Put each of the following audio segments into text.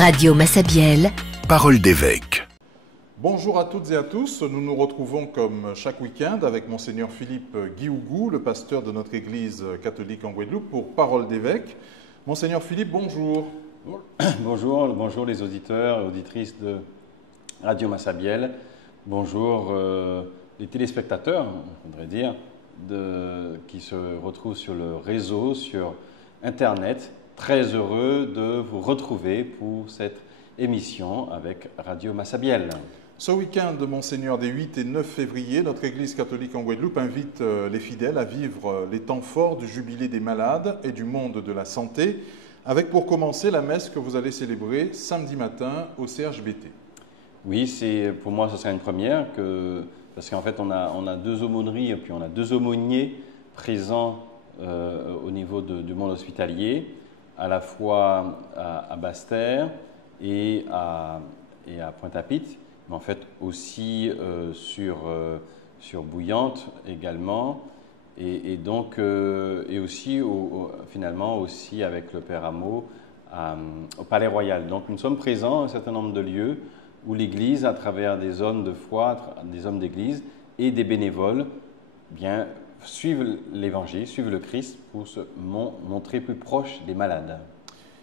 Radio Massabielle, Parole d'évêque. Bonjour à toutes et à tous, nous nous retrouvons comme chaque week-end avec Monseigneur Philippe Guiougou, le pasteur de notre Église catholique en Guadeloupe, pour Parole d'évêque. Monseigneur Philippe, bonjour. Bonjour les auditeurs et auditrices de Radio Massabielle. Bonjour les téléspectateurs, on voudrait dire, qui se retrouvent sur le réseau, sur Internet. Très heureux de vous retrouver pour cette émission avec Radio Massabielle. Ce week-end, Monseigneur, des 8 et 9 février, notre Église catholique en Guadeloupe invite les fidèles à vivre les temps forts du Jubilé des malades et du monde de la santé, avec pour commencer la messe que vous allez célébrer samedi matin au CHBT. Oui, pour moi, ce sera une première, parce qu'en fait, on a deux aumôneries et puis on a deux aumôniers présents au niveau du monde hospitalier, à la fois à Basse-Terre et à Pointe-à-Pitre, mais en fait aussi sur Bouillante également, et aussi finalement aussi avec le Père Hameau au Palais Royal. Donc nous sommes présents à un certain nombre de lieux où l'Église, à travers des hommes de foi, des hommes d'Église et des bénévoles, suivent l'Évangile, suivent le Christ pour se montrer plus proche des malades.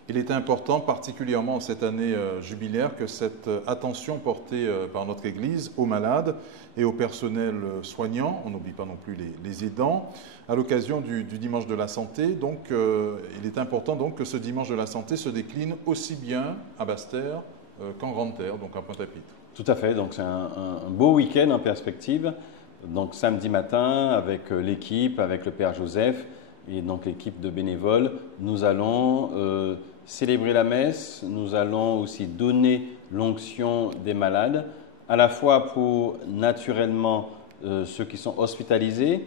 Il est important, particulièrement en cette année jubilaire, que cette attention portée par notre Église aux malades et au personnel soignant, on n'oublie pas non plus les aidants, à l'occasion du Dimanche de la Santé. Donc, il est important donc, que ce Dimanche de la Santé se décline aussi bien à Basse-Terre qu'en Grande-Terre, donc à Pointe-à-Pitre. Tout à fait, donc c'est un beau week-end en perspective. Donc samedi matin, avec l'équipe, avec le Père Joseph et donc l'équipe de bénévoles, nous allons célébrer la messe, nous allons aussi donner l'onction des malades, à la fois pour naturellement ceux qui sont hospitalisés,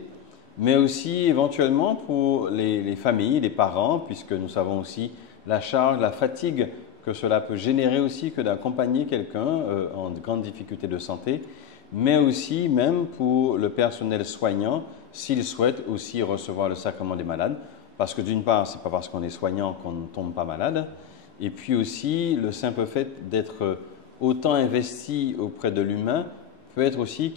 mais aussi éventuellement pour les familles, les parents, puisque nous savons aussi la charge, la fatigue que cela peut générer aussi que d'accompagner quelqu'un en grande difficulté de santé, mais aussi même pour le personnel soignant, s'il souhaite aussi recevoir le sacrement des malades, parce que d'une part, ce n'est pas parce qu'on est soignant qu'on ne tombe pas malade, et puis aussi le simple fait d'être autant investi auprès de l'humain peut être aussi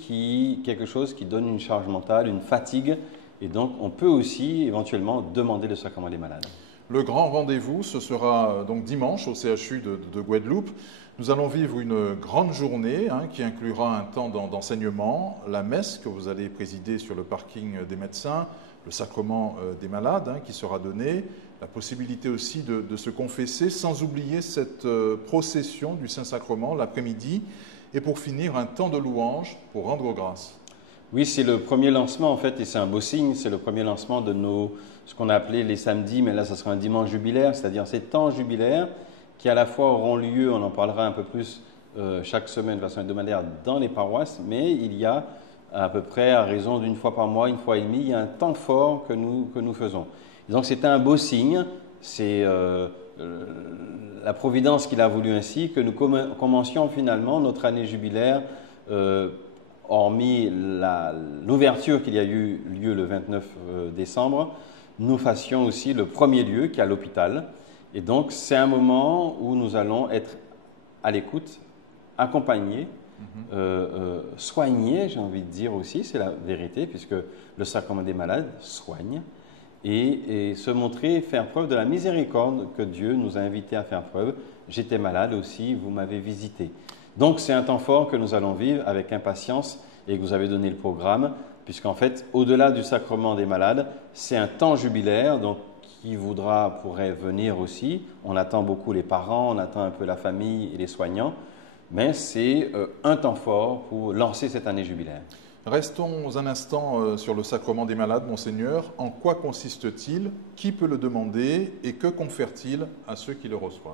quelque chose qui donne une charge mentale, une fatigue, et donc on peut aussi éventuellement demander le sacrement des malades. Le grand rendez-vous, ce sera donc dimanche au CHU de Guadeloupe. Nous allons vivre une grande journée qui inclura un temps d'enseignement, la messe que vous allez présider sur le parking des médecins, le sacrement des malades qui sera donné, la possibilité aussi de se confesser, sans oublier cette procession du Saint-Sacrement l'après-midi, et pour finir un temps de louange pour rendre grâce. Oui, c'est le premier lancement en fait, et c'est un beau signe, c'est le premier lancement de ce qu'on a appelé les samedis, mais là ça sera un dimanche jubilaire, c'est-à-dire ces temps jubilaires qui à la fois auront lieu, on en parlera un peu plus chaque semaine de façon hebdomadaire dans les paroisses, mais il y a à peu près à raison d'une fois par mois, une fois et demie, il y a un temps fort que nous faisons. Et donc c'est un beau signe, c'est la Providence qui l'a voulu ainsi, que nous commencions finalement notre année jubilaire, hormis l'ouverture qu'il y a eu lieu le 29 décembre, nous fassions aussi le premier lieu qui est à l'hôpital. Et donc, c'est un moment où nous allons être à l'écoute, accompagnés, soignés, j'ai envie de dire aussi, c'est la vérité, puisque le sacrement des malades soigne, et se montrer, faire preuve de la miséricorde que Dieu nous a invités à faire preuve. J'étais malade aussi, vous m'avez visité. Donc, c'est un temps fort que nous allons vivre avec impatience et que vous avez donné le programme, puisqu'en fait, au-delà du sacrement des malades, c'est un temps jubilaire, donc qui pourrait venir aussi. On attend beaucoup les parents, on attend un peu la famille et les soignants, mais c'est un temps fort pour lancer cette année jubilaire. Restons un instant sur le sacrement des malades, Monseigneur. En quoi consiste-t-il? Qui peut le demander? Et que confère-t-il à ceux qui le reçoivent?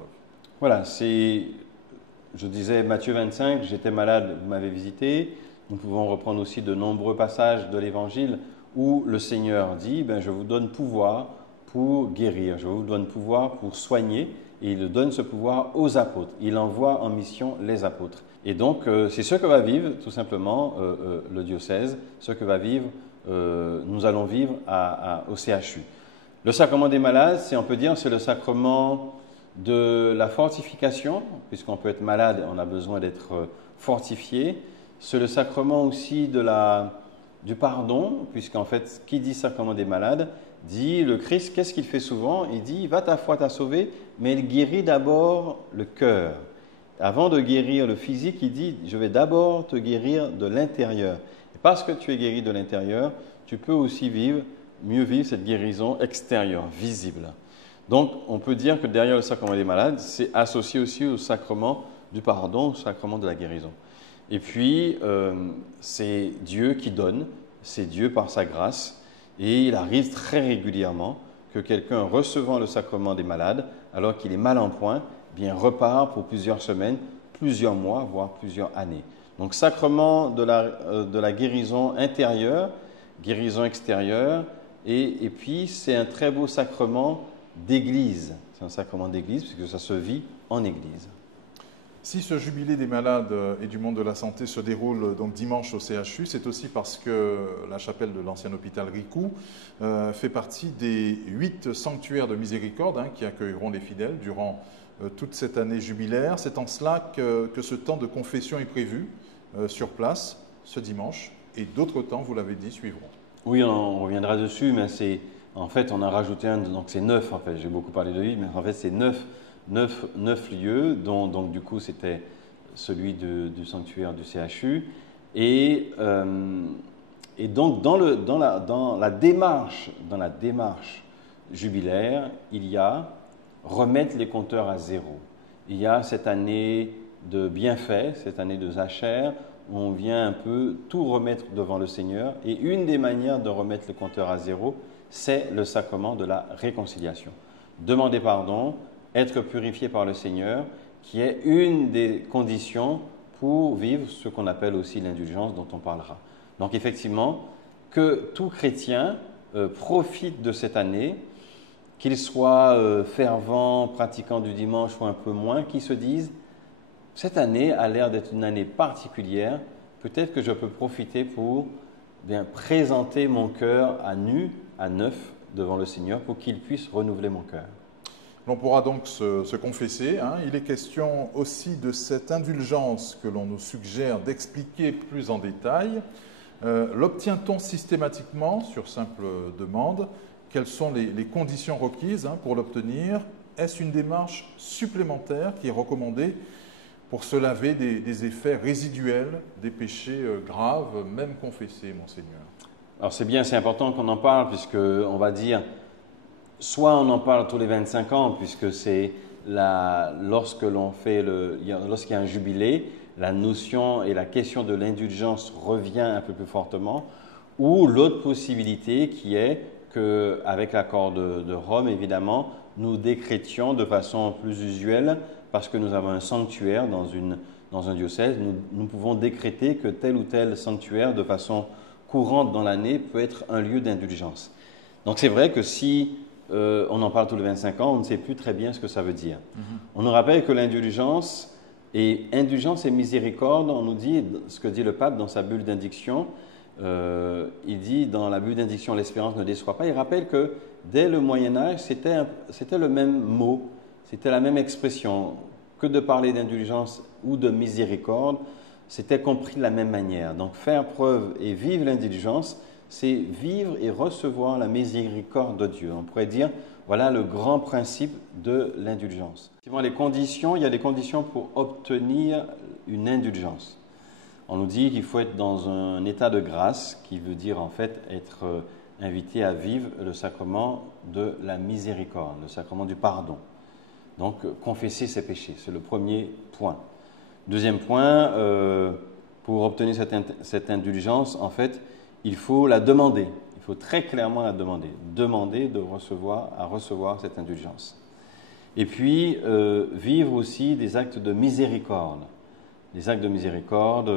Voilà, je disais Matthieu 25, j'étais malade, vous m'avez visité. Nous pouvons reprendre aussi de nombreux passages de l'Évangile où le Seigneur dit, je vous donne pouvoir pour guérir, je vous donne pouvoir pour soigner, et il donne ce pouvoir aux apôtres. Il envoie en mission les apôtres. Et donc, c'est ce que va vivre tout simplement le diocèse, ce que va vivre, nous allons vivre au CHU. Le sacrement des malades, on peut dire, c'est le sacrement de la fortification, puisqu'on peut être malade, on a besoin d'être fortifié. C'est le sacrement aussi du pardon, puisqu'en fait, qui dit sacrement des malades, dit le Christ, qu'est-ce qu'il fait souvent? Il dit, va, ta foi t'a sauvé, mais il guérit d'abord le cœur. Avant de guérir le physique, il dit, je vais d'abord te guérir de l'intérieur. Et parce que tu es guéri de l'intérieur, tu peux aussi mieux vivre cette guérison extérieure, visible. Donc, on peut dire que derrière le sacrement des malades, c'est associé aussi au sacrement du pardon, au sacrement de la guérison. Et puis, c'est Dieu qui donne, c'est Dieu par sa grâce. Et il arrive très régulièrement que quelqu'un recevant le sacrement des malades, alors qu'il est mal en point, bien repart pour plusieurs semaines, plusieurs mois, voire plusieurs années. Donc, sacrement de la guérison intérieure, guérison extérieure, et puis c'est un très beau sacrement d'église. C'est un sacrement d'église puisque ça se vit en église. Si ce jubilé des malades et du monde de la santé se déroule donc dimanche au CHU, c'est aussi parce que la chapelle de l'ancien hôpital Ricou fait partie des 8 sanctuaires de miséricorde qui accueilleront les fidèles durant toute cette année jubilaire. C'est en cela que ce temps de confession est prévu sur place ce dimanche et d'autres temps, vous l'avez dit, suivront. Oui, on reviendra dessus, mais en fait, on a rajouté donc c'est 9 en fait. J'ai beaucoup parlé de 8, mais en fait, c'est 9 lieux, dont donc du coup c'était celui du sanctuaire du CHU. Et donc dans la démarche jubilaire, il y a remettre les compteurs à zéro. Il y a cette année de bienfaits, cette année de Zacher, où on vient un peu tout remettre devant le Seigneur. Et une des manières de remettre le compteur à zéro, c'est le sacrement de la réconciliation. Demander pardon, être purifié par le Seigneur, qui est une des conditions pour vivre ce qu'on appelle aussi l'indulgence dont on parlera. Donc effectivement, que tout chrétien profite de cette année, qu'il soit fervent, pratiquant du dimanche ou un peu moins, qui se dise « cette année a l'air d'être une année particulière, peut-être que je peux profiter pour présenter mon cœur à nu, à neuf, devant le Seigneur, pour qu'il puisse renouveler mon cœur. » L'on pourra donc se confesser. Il est question aussi de cette indulgence que l'on nous suggère d'expliquer plus en détail. L'obtient-on systématiquement sur simple demande? Quelles sont les conditions requises pour l'obtenir? Est-ce une démarche supplémentaire qui est recommandée pour se laver des effets résiduels des péchés graves, même confessés, Monseigneur? Alors c'est bien, c'est important qu'on en parle, puisqu'on va dire, soit on en parle tous les 25 ans, puisque c'est lorsqu'il y a un jubilé, la notion et la question de l'indulgence revient un peu plus fortement, ou l'autre possibilité qui est qu'avec l'accord de Rome, évidemment, nous décrétions de façon plus usuelle, parce que nous avons un sanctuaire dans un diocèse, nous pouvons décréter que tel ou tel sanctuaire, de façon courante dans l'année, peut être un lieu d'indulgence. Donc c'est vrai que si on en parle tous les 25 ans, on ne sait plus très bien ce que ça veut dire. On nous rappelle que l'indulgence et miséricorde, on nous dit ce que dit le pape dans sa bulle d'indiction. Il dit dans la bulle d'indiction, l'espérance ne déçoit pas. Il rappelle que dès le Moyen-Âge, c'était le même mot, c'était la même expression. Que de parler d'indulgence ou de miséricorde, c'était compris de la même manière. Donc faire preuve et vivre l'indulgence, c'est vivre et recevoir la miséricorde de Dieu. On pourrait dire, voilà le grand principe de l'indulgence. Il y a des conditions pour obtenir une indulgence. On nous dit qu'il faut être dans un état de grâce, qui veut dire en fait être invité à vivre le sacrement de la miséricorde, le sacrement du pardon. Donc confesser ses péchés, c'est le premier point. Deuxième point, pour obtenir cette indulgence, en fait, il faut la demander. Il faut très clairement la demander. Demander à recevoir cette indulgence. Et puis, vivre aussi des actes de miséricorde. Les actes de miséricorde,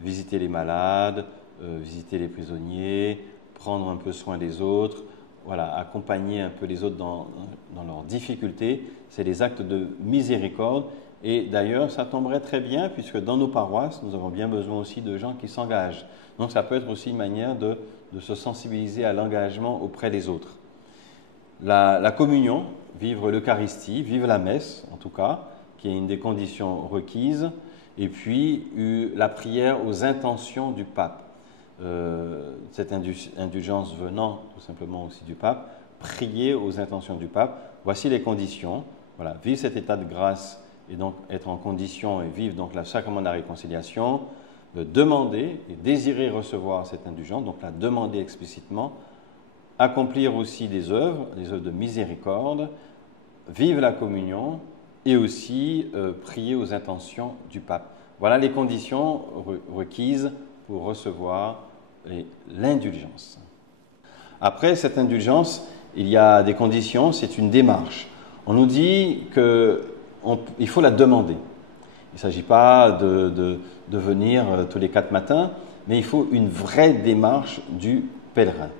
visiter les malades, visiter les prisonniers, prendre un peu soin des autres, voilà, accompagner un peu les autres dans leurs difficultés. C'est des actes de miséricorde. Et d'ailleurs, ça tomberait très bien, puisque dans nos paroisses, nous avons bien besoin aussi de gens qui s'engagent. Donc ça peut être aussi une manière de se sensibiliser à l'engagement auprès des autres. La communion, vivre l'Eucharistie, vivre la messe en tout cas, qui est une des conditions requises, et puis la prière aux intentions du pape. Cette indulgence venant tout simplement aussi du pape, prier aux intentions du pape. Voici les conditions. Voilà, vivre cet état de grâce et donc être en condition et vivre donc le sacrement de la réconciliation, demander et désirer recevoir cette indulgence, donc la demander explicitement, accomplir aussi des œuvres de miséricorde, vivre la communion et aussi prier aux intentions du pape. Voilà les conditions requises pour recevoir l'indulgence. Après cette indulgence, il y a des conditions, c'est une démarche. On nous dit qu'il faut la demander. Il ne s'agit pas de venir tous les 4 matins, mais il faut une vraie démarche du pèlerin.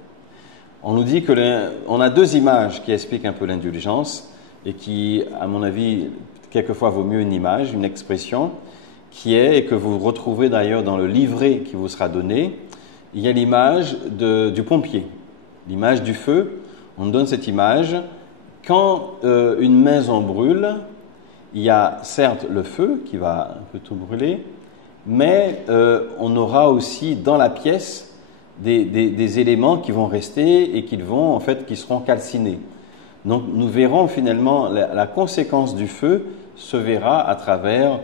On nous dit qu'on a 2 images qui expliquent un peu l'indulgence et qui, à mon avis, quelquefois vaut mieux une image, une expression, qui est, et que vous retrouvez d'ailleurs dans le livret qui vous sera donné, il y a l'image du pompier, l'image du feu. On nous donne cette image. Quand une maison brûle, il y a certes le feu qui va un peu tout brûler, mais on aura aussi dans la pièce des éléments qui vont rester et qui seront calcinés. Donc nous verrons finalement la conséquence du feu se verra à travers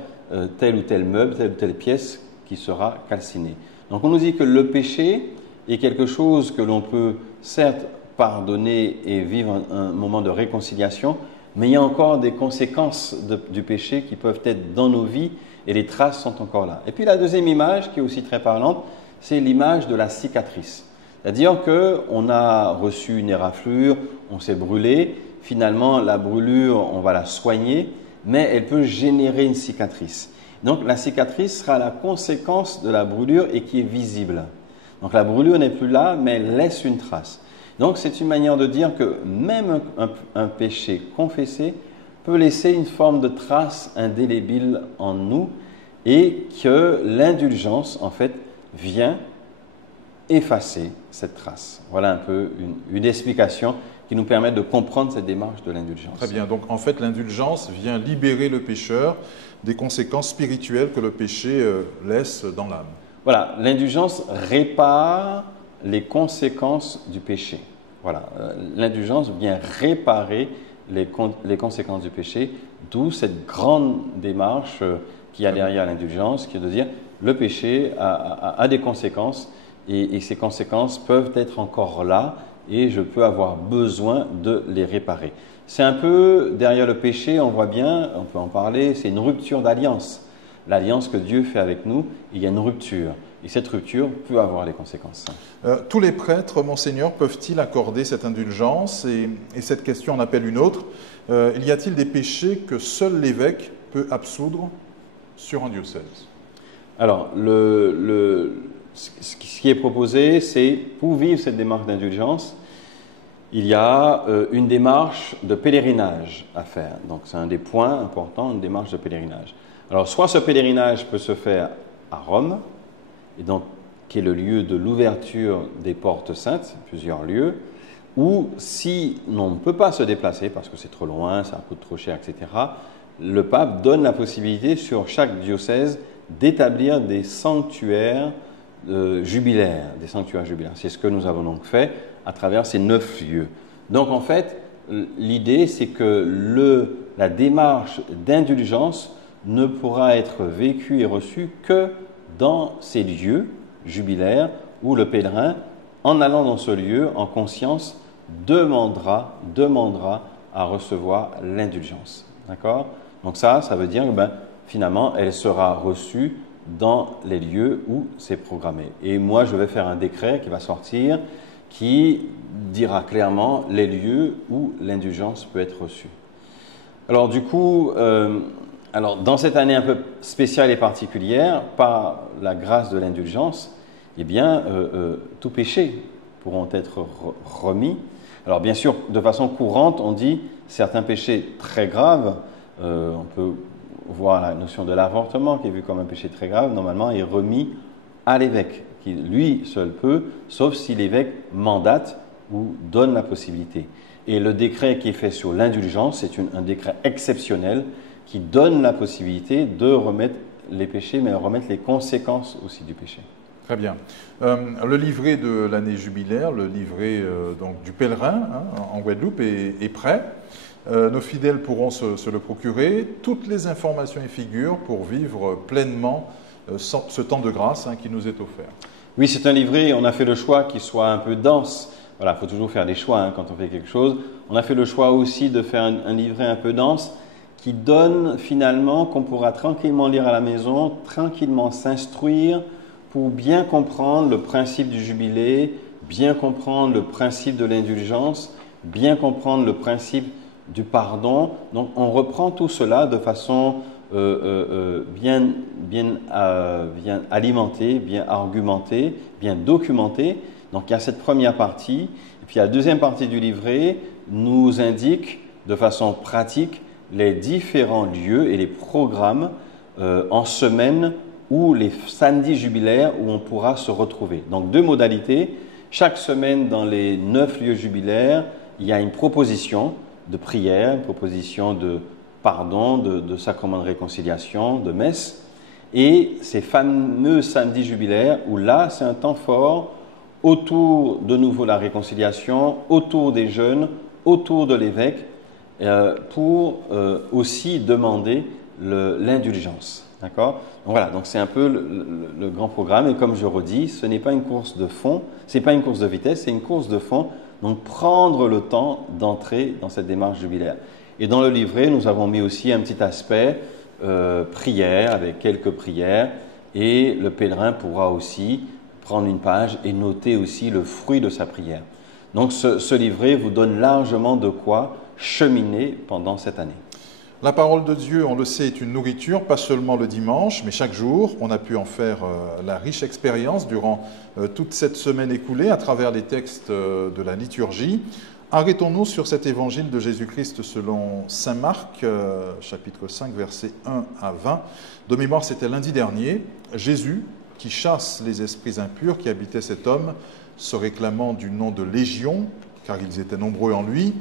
tel ou tel meuble, telle ou telle pièce qui sera calcinée. Donc on nous dit que le péché est quelque chose que l'on peut certes pardonner et vivre un moment de réconciliation, mais il y a encore des conséquences du péché qui peuvent être dans nos vies et les traces sont encore là. Et puis la deuxième image qui est aussi très parlante, c'est l'image de la cicatrice. C'est-à-dire qu'on a reçu une éraflure, on s'est brûlé, finalement la brûlure, on va la soigner, mais elle peut générer une cicatrice. Donc la cicatrice sera la conséquence de la brûlure et qui est visible. Donc la brûlure n'est plus là, mais elle laisse une trace. Donc c'est une manière de dire que même un péché confessé peut laisser une forme de trace indélébile en nous et que l'indulgence, en fait, vient effacer cette trace. Voilà un peu une explication qui nous permet de comprendre cette démarche de l'indulgence. Très bien. Donc en fait, l'indulgence vient libérer le pécheur des conséquences spirituelles que le péché laisse dans l'âme. Voilà, l'indulgence répare les conséquences du péché. Voilà, l'indulgence vient réparer les conséquences du péché, d'où cette grande démarche qui a derrière l'indulgence, qui est de dire le péché a des conséquences et ces conséquences peuvent être encore là et je peux avoir besoin de les réparer. C'est un peu, derrière le péché, on voit bien, on peut en parler, c'est une rupture d'alliance. L'alliance que Dieu fait avec nous, il y a une rupture. Et cette rupture peut avoir des conséquences. Tous les prêtres, Monseigneur, peuvent-ils accorder cette indulgence? Et cette question en appelle une autre. Y a-t-il des péchés que seul l'évêque peut absoudre sur un diocèse? Alors, ce qui est proposé, c'est pour vivre cette démarche d'indulgence, il y a une démarche de pèlerinage à faire. Donc, c'est un des points importants, une démarche de pèlerinage. Alors, soit ce pèlerinage peut se faire à Rome, et donc qui est le lieu de l'ouverture des portes saintes, plusieurs lieux, ou si on ne peut pas se déplacer parce que c'est trop loin, ça coûte trop cher, etc., le pape donne la possibilité sur chaque diocèse d'établir des sanctuaires jubilaires, C'est ce que nous avons donc fait à travers ces 9 lieux. Donc en fait, l'idée c'est que la démarche d'indulgence ne pourra être vécue et reçue que dans ces lieux jubilaires où le pèlerin, en allant dans ce lieu, en conscience, demandera à recevoir l'indulgence. D'accord? Donc ça veut dire que finalement, elle sera reçue dans les lieux où c'est programmé. Et moi, je vais faire un décret qui va sortir qui dira clairement les lieux où l'indulgence peut être reçue. Alors du coup, dans cette année un peu spéciale et particulière, par la grâce de l'indulgence, eh bien, tout péché pourront être remis. Alors bien sûr, de façon courante, on dit certains péchés très graves, on peut voir la notion de l'avortement qui est vu comme un péché très grave, normalement est remis à l'évêque, qui lui seul peut, sauf si l'évêque mandate ou donne la possibilité. Et le décret qui est fait sur l'indulgence, c'est un décret exceptionnel qui donne la possibilité de remettre les péchés, mais remettre les conséquences aussi du péché. Très bien. Le livret de l'année jubilaire, le livret donc, du pèlerin en Guadeloupe est prêt. Nos fidèles pourront se le procurer. Toutes les informations y figurent pour vivre pleinement ce temps de grâce qui nous est offert. Oui, c'est un livret, on a fait le choix qu'il soit un peu dense. Voilà, il faut toujours faire des choix quand on fait quelque chose. On a fait le choix aussi de faire un livret un peu dense qui donne finalement qu'on pourra tranquillement lire à la maison, tranquillement s'instruire pour bien comprendre le principe du jubilé, bien comprendre le principe de l'indulgence, bien comprendre le principe du pardon. Donc on reprend tout cela de façon bien alimentée, bien argumentée, bien documentée. Donc il y a cette première partie. Et puis la deuxième partie du livret nous indique de façon pratique les différents lieux et les programmes en semaine ou les samedis jubilaires où on pourra se retrouver. Donc deux modalités. Chaque semaine dans les 9 lieux jubilaires, il y a une proposition de prière, une proposition de pardon, de sacrement de réconciliation, de messe. Et ces fameux samedis jubilaires où là, c'est un temps fort autour de nouveau de la réconciliation, autour des jeunes, autour de l'évêque, pour aussi demander l'indulgence. D'accord ? Donc voilà, donc c'est un peu le grand programme. Et comme je redis, ce n'est pas une course de fond, ce n'est pas une course de vitesse, c'est une course de fond. Donc prendre le temps d'entrer dans cette démarche jubilaire. Et dans le livret, nous avons mis aussi un petit aspect prière, avec quelques prières. Et le pèlerin pourra aussi prendre une page et noter aussi le fruit de sa prière. Donc ce livret vous donne largement de quoi cheminer pendant cette année. La parole de Dieu, on le sait, est une nourriture, pas seulement le dimanche, mais chaque jour. On a pu en faire la riche expérience durant toute cette semaine écoulée à travers les textes de la liturgie. Arrêtons-nous sur cet évangile de Jésus-Christ selon saint Marc, chapitre 5, versets 1 à 20. De mémoire, c'était lundi dernier. Jésus, qui chasse les esprits impurs qui habitaient cet homme, se réclamant du nom de Légion, car ils étaient nombreux en lui,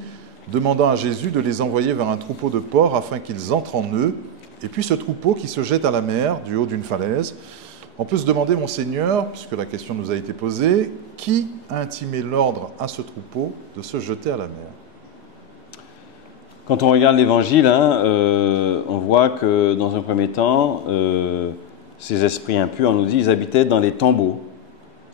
demandant à Jésus de les envoyer vers un troupeau de porcs afin qu'ils entrent en eux, et puis ce troupeau qui se jette à la mer du haut d'une falaise. On peut se demander, Monseigneur, puisque la question nous a été posée, qui a intimé l'ordre à ce troupeau de se jeter à la mer ? Quand on regarde l'Évangile, on voit que dans un premier temps, ces esprits impurs, on nous dit, ils habitaient dans les tombeaux.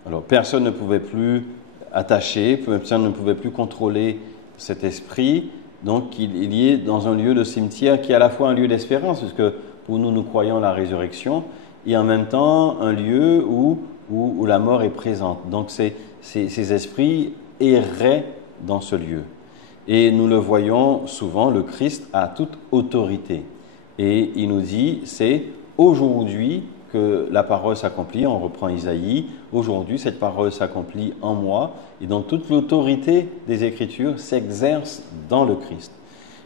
Alors personne ne pouvait plus attacher, personne ne pouvait plus contrôler cet esprit, donc il y est dans un lieu de cimetière qui est à la fois un lieu d'espérance, parce que pour nous, nous croyons à la résurrection, et en même temps un lieu où la mort est présente. Donc ces esprits erraient dans ce lieu. Et nous le voyons souvent, le Christ a toute autorité. Et il nous dit, c'est aujourd'hui que la parole s'accomplit, on reprend Isaïe, aujourd'hui cette parole s'accomplit en moi, et donc toute l'autorité des Écritures s'exerce dans le Christ.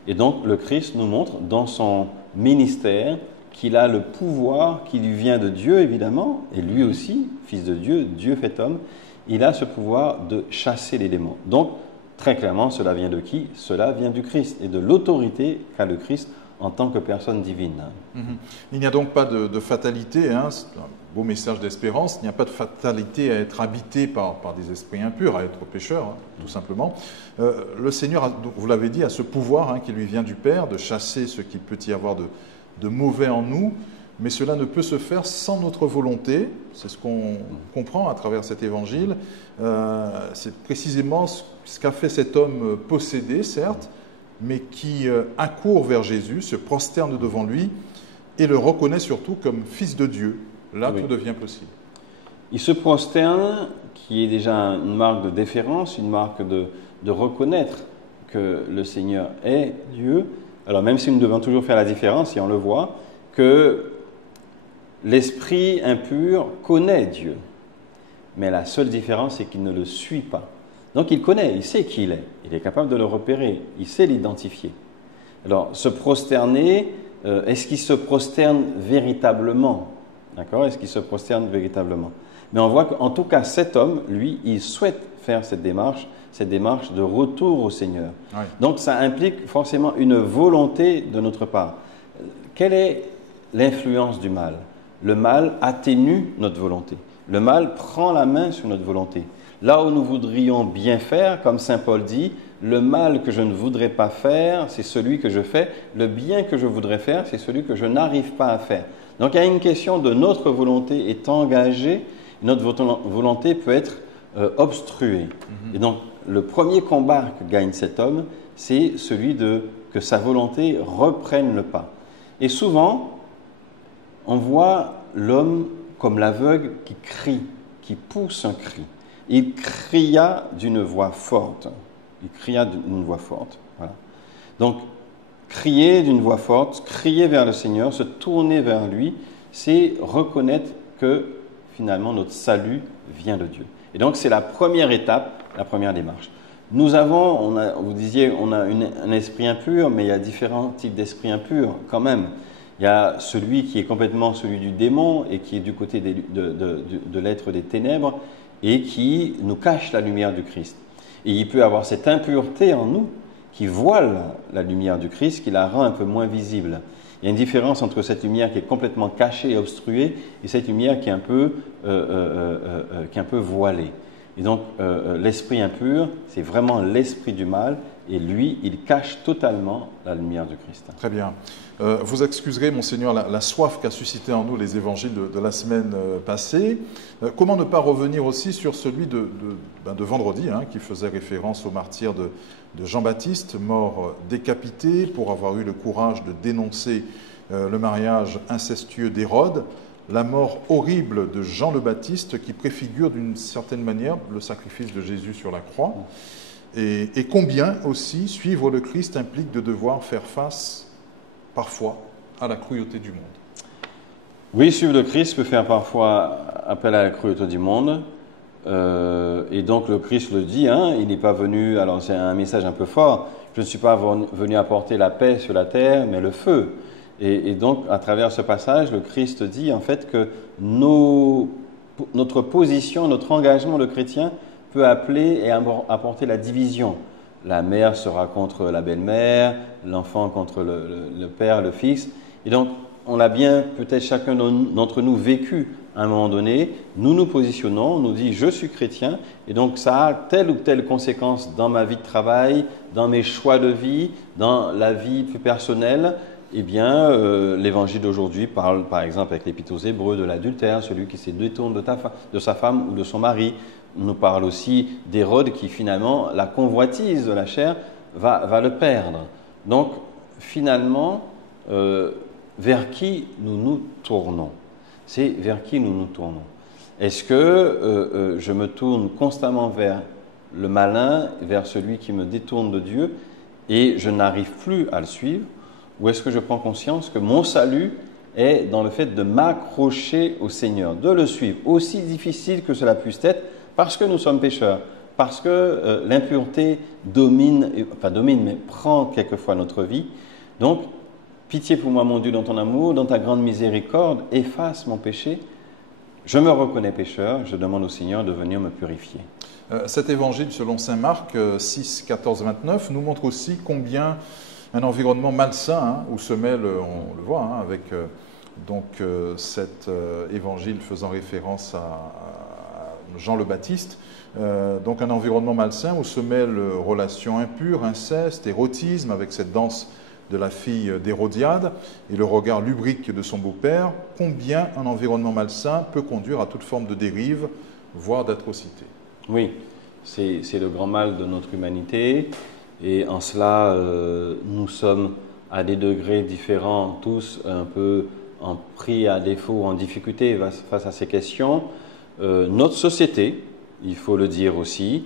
Et donc le Christ nous montre dans son ministère qu'il a le pouvoir qui lui vient de Dieu évidemment, et lui aussi, fils de Dieu, Dieu fait homme, il a ce pouvoir de chasser les démons. Donc très clairement, cela vient de qui ? Cela vient du Christ et de l'autorité qu'a le Christ en tant que personne divine. Il n'y a donc pas de fatalité, c'est un beau message d'espérance, il n'y a pas de fatalité à être habité par des esprits impurs, à être pécheur, tout simplement. Le Seigneur, vous l'avez dit, a ce pouvoir qui lui vient du Père, de chasser ce qu'il peut y avoir de mauvais en nous, mais cela ne peut se faire sans notre volonté, c'est ce qu'on comprend à travers cet évangile. C'est précisément ce qu'a fait cet homme possédé, certes, mais qui accourt vers Jésus, se prosterne devant lui et le reconnaît surtout comme fils de Dieu. Là, tout devient possible. Il se prosterne, qui est déjà une marque de déférence, une marque de reconnaître que le Seigneur est Dieu. Alors même si nous devons toujours faire la différence, et on le voit, que l'esprit impur connaît Dieu. Mais la seule différence, c'est qu'il ne le suit pas. Donc il connaît, il sait qui il est capable de le repérer, il sait l'identifier. Alors se prosterner, est-ce qu'il se prosterne véritablement ? D'accord? Est-ce qu'il se prosterne véritablement? Mais on voit qu'en tout cas, cet homme, lui, il souhaite faire cette démarche de retour au Seigneur. Oui. Donc, ça implique forcément une volonté de notre part. Quelle est l'influence du mal? Le mal atténue notre volonté. Le mal prend la main sur notre volonté. Là où nous voudrions bien faire, comme saint Paul dit, le mal que je ne voudrais pas faire, c'est celui que je fais. Le bien que je voudrais faire, c'est celui que je n'arrive pas à faire. Donc, il y a une question de notre volonté est engagée. Notre volonté peut être obstruée. Et donc, le premier combat que gagne cet homme, c'est celui que sa volonté reprenne le pas. Et souvent, on voit l'homme comme l'aveugle qui crie, qui pousse un cri. Il cria d'une voix forte. Il cria d'une voix forte. Voilà. Donc, crier d'une voix forte, crier vers le Seigneur, se tourner vers lui, c'est reconnaître que finalement notre salut vient de Dieu. Et donc, c'est la première étape, la première démarche. Nous avons, vous disiez, on a un esprit impur, mais il y a différents types d'esprits impurs quand même. Il y a celui qui est complètement celui du démon et qui est du côté de l'être des ténèbres et qui nous cache la lumière du Christ. Et il peut avoir cette impureté en nous qui voile la lumière du Christ, qui la rend un peu moins visible. Il y a une différence entre cette lumière qui est complètement cachée et obstruée et cette lumière qui est un peu voilée. Et donc, l'esprit impur, c'est vraiment l'esprit du mal, et lui, il cache totalement la lumière du Christ. Très bien. Vous excuserez, Monseigneur, la soif qu'a suscité en nous les évangiles de la semaine passée. Comment ne pas revenir aussi sur celui de vendredi, qui faisait référence au martyr de Jean-Baptiste, mort décapité pour avoir eu le courage de dénoncer le mariage incestueux d'Hérode, la mort horrible de Jean le Baptiste qui préfigure d'une certaine manière le sacrifice de Jésus sur la croix, et combien aussi suivre le Christ implique de devoir faire face parfois à la cruauté du monde. Oui, suivre le Christ peut faire parfois appel à la cruauté du monde. Et donc le Christ le dit, il n'est pas venu, alors c'est un message un peu fort, je ne suis pas venu apporter la paix sur la terre, mais le feu. Et donc à travers ce passage, le Christ dit en fait que notre position, notre engagement de chrétien peut appeler et apporter la division. La mère sera contre la belle-mère, l'enfant contre le père, le fils. Et donc on a bien peut-être chacun d'entre nous vécu à un moment donné, nous nous positionnons, on nous dit je suis chrétien et donc ça a telle ou telle conséquence dans ma vie de travail, dans mes choix de vie, dans la vie plus personnelle. Eh bien, l'évangile d'aujourd'hui parle par exemple avec l'Épître aux Hébreux de l'adultère, celui qui se détourne de sa femme ou de son mari. On nous parle aussi d'Hérode qui finalement, la convoitise de la chair va le perdre. Donc finalement, vers qui nous nous tournons? C'est vers qui nous nous tournons. Est-ce que je me tourne constamment vers le malin, vers celui qui me détourne de Dieu et je n'arrive plus à le suivre? Ou est-ce que je prends conscience que mon salut est dans le fait de m'accrocher au Seigneur, de le suivre, aussi difficile que cela puisse être, parce que nous sommes pécheurs, parce que l'impureté mais prend quelquefois notre vie. Donc, pitié pour moi, mon Dieu, dans ton amour, dans ta grande miséricorde, efface mon péché. Je me reconnais pécheur, je demande au Seigneur de venir me purifier. Cet évangile, selon saint Marc 6, 14, 29, nous montre aussi combien un environnement malsain, où se mêle, on le voit, avec cet évangile faisant référence à Jean le Baptiste, donc un environnement malsain où se mêlent relations impures, inceste, érotisme, avec cette danse de la fille d'Hérodiade et le regard lubrique de son beau-père, combien un environnement malsain peut conduire à toute forme de dérive, voire d'atrocité. Oui, c'est le grand mal de notre humanité. Et en cela, nous sommes à des degrés différents, tous un peu pris à défaut, en difficulté face à ces questions. Notre société, il faut le dire aussi,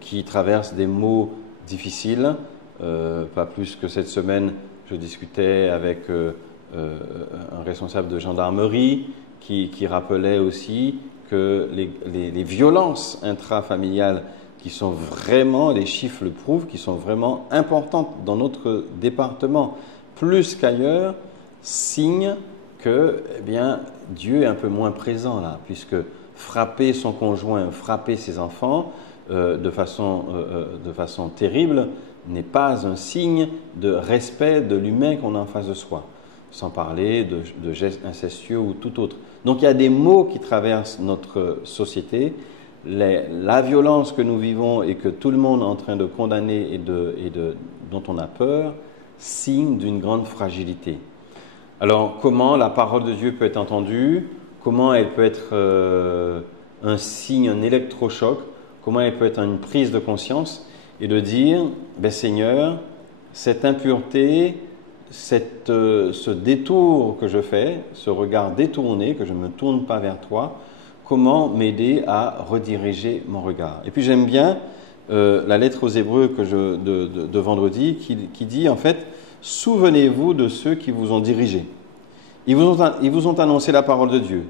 qui traverse des maux difficiles. Pas plus que cette semaine, je discutais avec un responsable de gendarmerie qui rappelait aussi que les violences intrafamiliales qui sont vraiment, les chiffres le prouvent, qui sont vraiment importantes dans notre département, plus qu'ailleurs, signe que eh bien, Dieu est un peu moins présent là, puisque frapper son conjoint, frapper ses enfants de façon terrible n'est pas un signe de respect de l'humain qu'on a en face de soi, sans parler de gestes incestueux ou tout autre. Donc il y a des mots qui traversent notre société. La violence que nous vivons et que tout le monde est en train de condamner et dont on a peur, signe d'une grande fragilité. Alors comment la parole de Dieu peut être entendue? Comment elle peut être un signe, un électrochoc? Comment elle peut être une prise de conscience et de dire, ben Seigneur, cette impureté, ce détour que je fais, ce regard détourné, que je ne me tourne pas vers toi, comment m'aider à rediriger mon regard? Et puis j'aime bien la lettre aux Hébreux de vendredi qui dit en fait, souvenez-vous de ceux qui vous ont dirigé. Ils vous ont annoncé la parole de Dieu.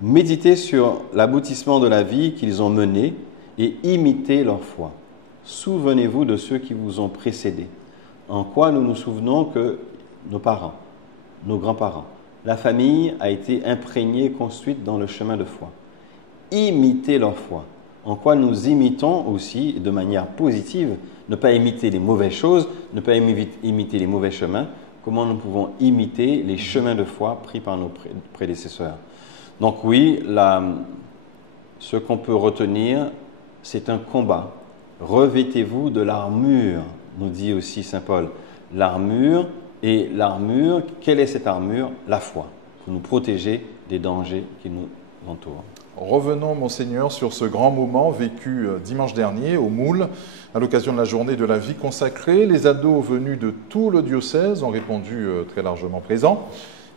Méditez sur l'aboutissement de la vie qu'ils ont menée et imitez leur foi. Souvenez-vous de ceux qui vous ont précédés. En quoi nous nous souvenons que nos parents, nos grands-parents, la famille a été imprégnée, construite dans le chemin de foi. Imitez leur foi. En quoi nous imitons aussi, de manière positive, ne pas imiter les mauvaises choses, ne pas imiter les mauvais chemins, comment nous pouvons imiter les chemins de foi pris par nos prédécesseurs. Donc oui, ce qu'on peut retenir, c'est un combat. Revêtez-vous de l'armure, nous dit aussi saint Paul. L'armure, quelle est cette armure? La foi, pour nous protéger des dangers qui nous entourent. Revenons, Monseigneur, sur ce grand moment vécu dimanche dernier au Moule, à l'occasion de la journée de la vie consacrée. Les ados venus de tout le diocèse ont répondu très largement présents.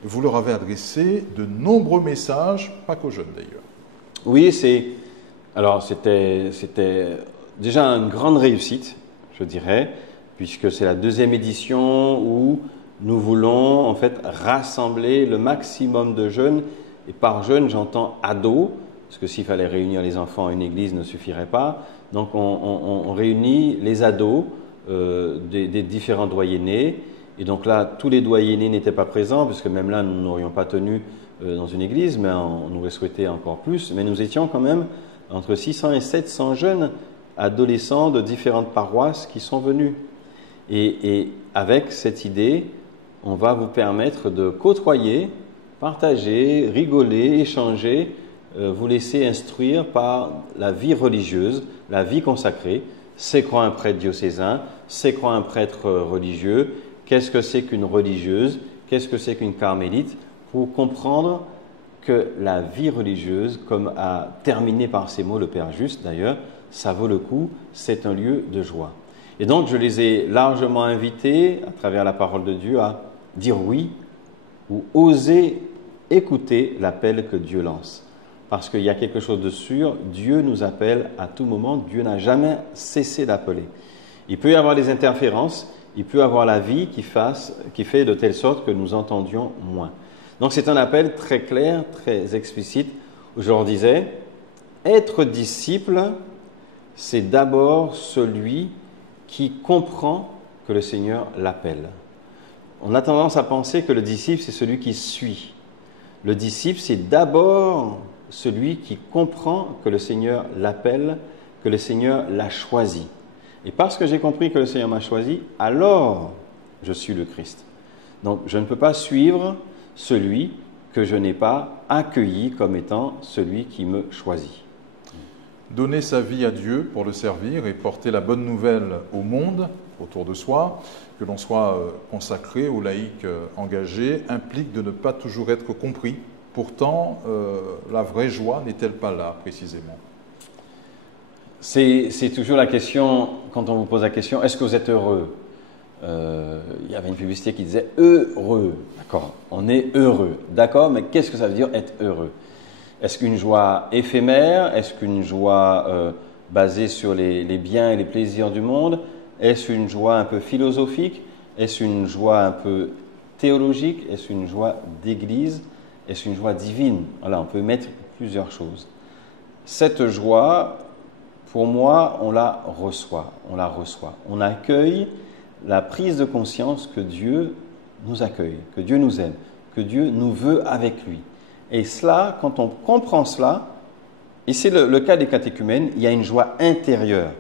Vous leur avez adressé de nombreux messages, pas qu'aux jeunes d'ailleurs. Oui, c'était déjà une grande réussite, je dirais, puisque c'est la 2e édition où nous voulons en fait rassembler le maximum de jeunes. Et par jeunes, j'entends ados, parce que s'il fallait réunir les enfants à une église, ne suffirait pas. Donc on réunit les ados des différents doyennés. Et donc là, tous les doyennés n'étaient pas présents, puisque même là, nous n'aurions pas tenu dans une église, mais on aurait souhaité encore plus. Mais nous étions quand même entre 600 et 700 jeunes adolescents de différentes paroisses qui sont venus. Et avec cette idée, on va vous permettre de côtoyer, partager, rigoler, échanger, vous laisser instruire par la vie religieuse, la vie consacrée. C'est quoi un prêtre diocésain? C'est quoi un prêtre religieux? Qu'est-ce que c'est qu'une religieuse? Qu'est-ce que c'est qu'une carmélite? Pour comprendre que la vie religieuse, comme a terminé par ces mots le Père Juste d'ailleurs, ça vaut le coup, c'est un lieu de joie. Et donc je les ai largement invités, à travers la parole de Dieu, à dire oui ou oser écouter l'appel que Dieu lance. Parce qu'il y a quelque chose de sûr, Dieu nous appelle à tout moment, Dieu n'a jamais cessé d'appeler. Il peut y avoir des interférences, il peut y avoir la vie qui fait de telle sorte que nous entendions moins. Donc c'est un appel très clair, très explicite, où je leur disais, être disciple, c'est d'abord celui qui comprend que le Seigneur l'appelle. On a tendance à penser que le disciple, c'est celui qui suit. Le disciple, c'est d'abord celui qui comprend que le Seigneur l'appelle, que le Seigneur l'a choisi. Et parce que j'ai compris que le Seigneur m'a choisi, alors je suis le Christ. Donc je ne peux pas suivre celui que je n'ai pas accueilli comme étant celui qui me choisit. Donner sa vie à Dieu pour le servir et porter la bonne nouvelle au monde autour de soi, que l'on soit consacré ou laïque engagé, implique de ne pas toujours être compris. Pourtant, la vraie joie n'est-elle pas là, précisément? C'est toujours la question, quand on vous pose la question, est-ce que vous êtes heureux? Il y avait une publicité qui disait « heureux ». D'accord, on est heureux. D'accord, mais qu'est-ce que ça veut dire être heureux? Est-ce qu'une joie éphémère? Est-ce qu'une joie basée sur les biens et les plaisirs du monde? Est-ce une joie un peu philosophique? Est-ce une joie un peu théologique? Est-ce une joie d'église? Est-ce une joie divine? Voilà, on peut mettre plusieurs choses. Cette joie, pour moi, on la reçoit. On accueille la prise de conscience que Dieu nous accueille, que Dieu nous aime. que Dieu nous veut avec lui. Et cela, quand on comprend cela, et c'est le cas des catéchumènes, il y a une joie intérieure.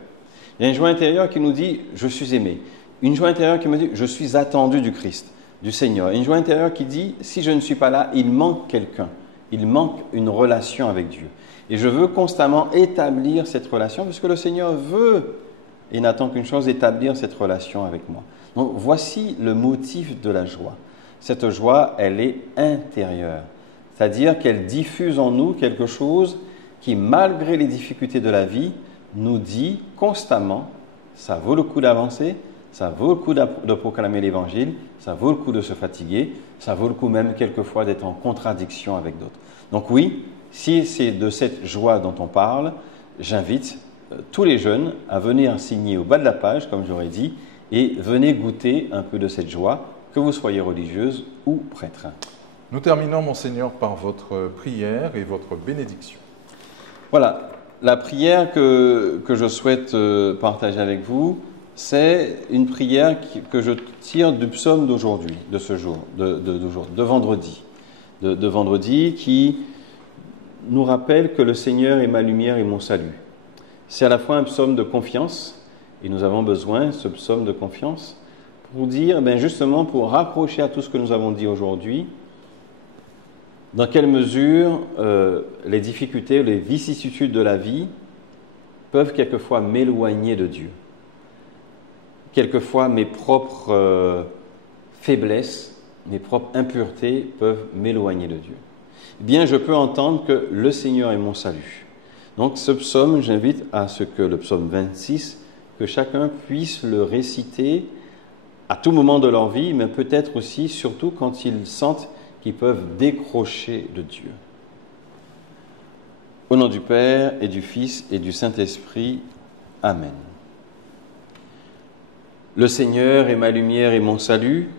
Il y a une joie intérieure qui nous dit « je suis aimé ». Une joie intérieure qui me dit « je suis attendu du Christ, du Seigneur ». Une joie intérieure qui dit « si je ne suis pas là, il manque quelqu'un, il manque une relation avec Dieu ». Et je veux constamment établir cette relation parce que le Seigneur veut, et n'attend qu'une chose, établir cette relation avec moi. Donc voici le motif de la joie. Cette joie, elle est intérieure, c'est-à-dire qu'elle diffuse en nous quelque chose qui, malgré les difficultés de la vie, nous dit constamment, ça vaut le coup d'avancer, ça vaut le coup de proclamer l'Évangile, ça vaut le coup de se fatiguer, ça vaut le coup même quelquefois d'être en contradiction avec d'autres. Donc oui, si c'est de cette joie dont on parle, j'invite tous les jeunes à venir signer au bas de la page, comme j'aurais dit, et venez goûter un peu de cette joie, que vous soyez religieuse ou prêtre. Nous terminons, Monseigneur, par votre prière et votre bénédiction. Voilà, la prière que je souhaite partager avec vous, c'est une prière que je tire du psaume d'aujourd'hui, de ce jour, de vendredi. De vendredi, qui nous rappelle que le Seigneur est ma lumière et mon salut. C'est à la fois un psaume de confiance, et nous avons besoin, ce psaume de confiance, pour dire, justement, pour raccrocher à tout ce que nous avons dit aujourd'hui, dans quelle mesure les difficultés, les vicissitudes de la vie peuvent quelquefois m'éloigner de Dieu. Quelquefois, mes propres faiblesses, mes propres impuretés peuvent m'éloigner de Dieu. Eh bien, je peux entendre que le Seigneur est mon salut. Donc, ce psaume, j'invite à ce que le psaume 26, que chacun puisse le réciter à tout moment de leur vie, mais peut-être aussi, surtout quand ils sentent qu'ils peuvent décrocher de Dieu. Au nom du Père et du Fils et du Saint-Esprit. Amen. Le Seigneur est ma lumière et mon salut.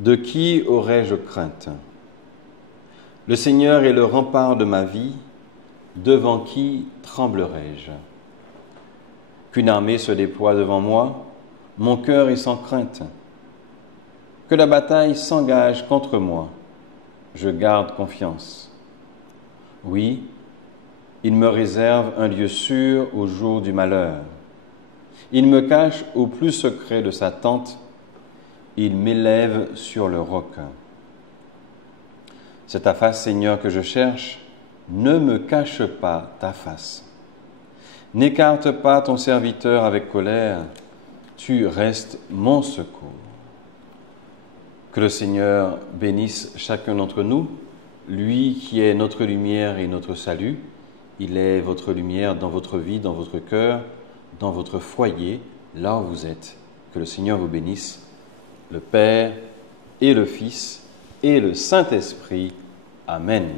De qui aurais-je crainte? Le Seigneur est le rempart de ma vie. Devant qui tremblerai-je? Qu'une armée se déploie devant moi, mon cœur est sans crainte. Que la bataille s'engage contre moi, je garde confiance. Oui, il me réserve un lieu sûr au jour du malheur. Il me cache au plus secret de sa tente, il m'élève sur le roc. C'est ta face, Seigneur, que je cherche, ne me cache pas ta face. N'écarte pas ton serviteur avec colère, tu restes mon secours. Que le Seigneur bénisse chacun d'entre nous, lui qui est notre lumière et notre salut. Il est votre lumière dans votre vie, dans votre cœur, dans votre foyer, là où vous êtes. Que le Seigneur vous bénisse, le Père et le Fils et le Saint-Esprit. Amen.